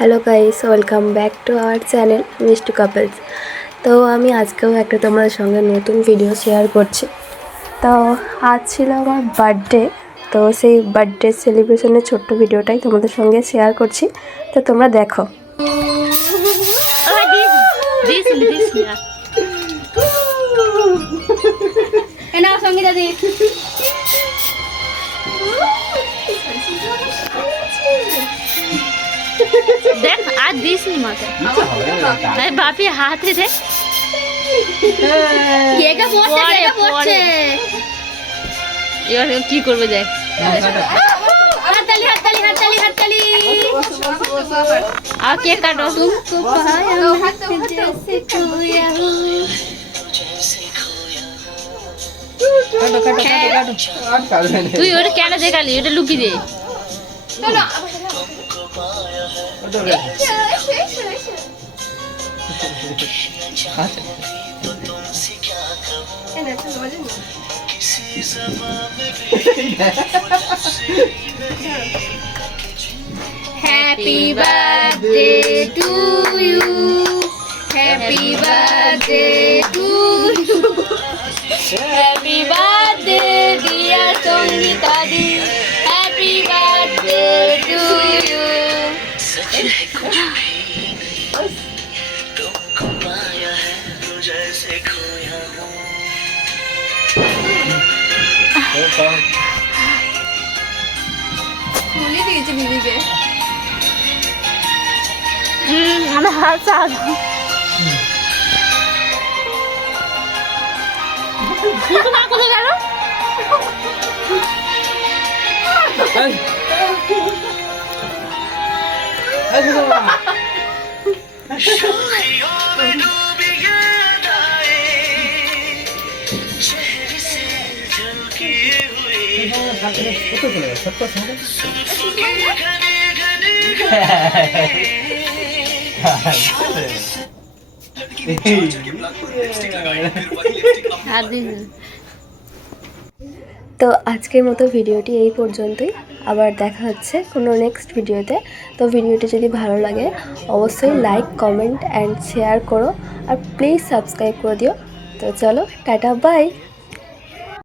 Hello guys, welcome back to our channel Mishtu couples. তো আমি আজকেও একটা তোমাদের সঙ্গে নতুন ভিডিও শেয়ার করছি। তো আজ ছিল আমার বার্থডে, তো সেই বার্থডে সেলিব্রেশনের ছোট্ট ভিডিওটাই তোমাদের সঙ্গে শেয়ার করছি। তো তোমরা দেখো। देख आज दिस नहीं मत अरे बापी हाथ है देख কেকা পড়ছে এবার কি করবে দেখ হাততালি হাততালি হাততালি হাততালি আর কেক কাটো तुमको पाया जैसे खोया हूं তুই ওটা কেন দেখালি ওটা লুকি দে চলো Happy birthday to you. Happy birthday to you. Happy birthday dear Sangita di. Happy birthday to you. सच है कुछ भी तुमको पाया है तो जैसे खोया हूँ ফুলি দিয়েছে বিবিকে মানে হাত সাজ মা কোথায় গেল शादियों में डूबी ये अदाएं चेहरे से झलकी हुई जुल्फ की घनी घनी হাত দিন তো আজকের মতো ভিডিওটি এই পর্যন্তই। আবার দেখা হচ্ছে কোনো নেক্সট ভিডিওতে। তো ভিডিওটি যদি ভালো লাগে অবশ্যই লাইক, কমেন্ট অ্যান্ড শেয়ার করো, আর প্লিজ সাবস্ক্রাইব করে দিও। তো চলো, টাটা, বাই।